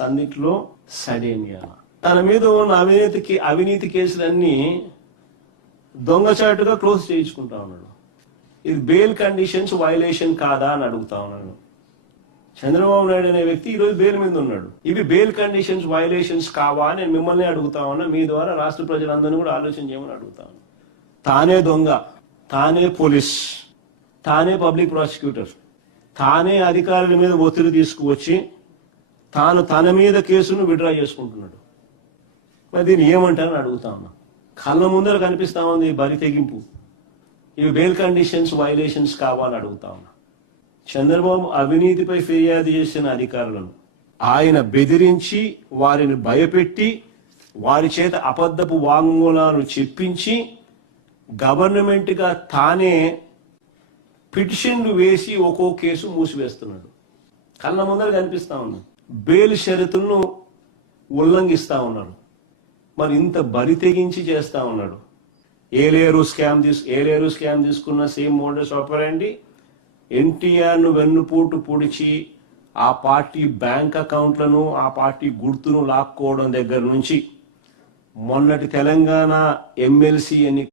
సందిట్లో సడేమియా తన మీద ఉన్న అవినీతి కేసులన్నీ దొంగచాటుగా క్లోజ్ చేయించుకుంటా ఉన్నాడు. ఇది బెయిల్ కండిషన్స్ వైలేషన్ కాదా అని అడుగుతా ఉన్నాను. చంద్రబాబు నాయుడు అనే వ్యక్తి ఈరోజు బెయిల్ మీద ఉన్నాడు. ఇవి బెయిల్ కండిషన్స్ వైలేషన్స్ కావా అని నేను మిమ్మల్ని అడుగుతా ఉన్నా. మీ ద్వారా రాష్ట్ర ప్రజలందరినీ కూడా ఆలోచన చేయమని అడుగుతా ఉన్నా. తానే దొంగ, తానే పోలీస్, తానే పబ్లిక్ ప్రాసిక్యూటర్, తానే అధికారుల మీద ఒత్తిడి తీసుకువచ్చి తాను తన మీద కేసును విడ్రా చేసుకుంటున్నాడు. మరి దీన్ని ఏమంటారని అడుగుతా ఉన్నా. కళ్ళ ముందర కనిపిస్తా ఉంది బరి తెగింపు. ఇవి బెయిల్ కండిషన్స్ వైలేషన్స్ కావాలని అడుగుతా ఉన్నా. చంద్రబాబు అవినీతిపై ఫిర్యాదు చేసిన అధికారులను ఆయన బెదిరించి వారిని భయపెట్టి వారి చేత అబద్ధపు వాంగ్మూలాలు చెప్పించి గవర్నమెంట్ గా తానే పిటిషన్లు వేసి ఒక్కో కేసు మూసివేస్తున్నాడు. కళ్ళ ముందర కనిపిస్తా ఉన్నా. బెయిల్ షరతులను ఉల్లంఘిస్తా ఉన్నారు. మరి ఇంత బరి తెగించి చేస్తా ఉన్నాడు. ఏలేరు స్కామ్ తీసుకున్న సేమ్ మోడస్ ఆపరెండి ఎన్టీఆర్ ను వెన్నుపోటు పొడిచి ఆ పార్టీ బ్యాంక్ అకౌంట్లను ఆ పార్టీ గుర్తును లాక్కోవడం దగ్గర నుంచి మొన్నటి తెలంగాణ ఎమ్మెల్సీ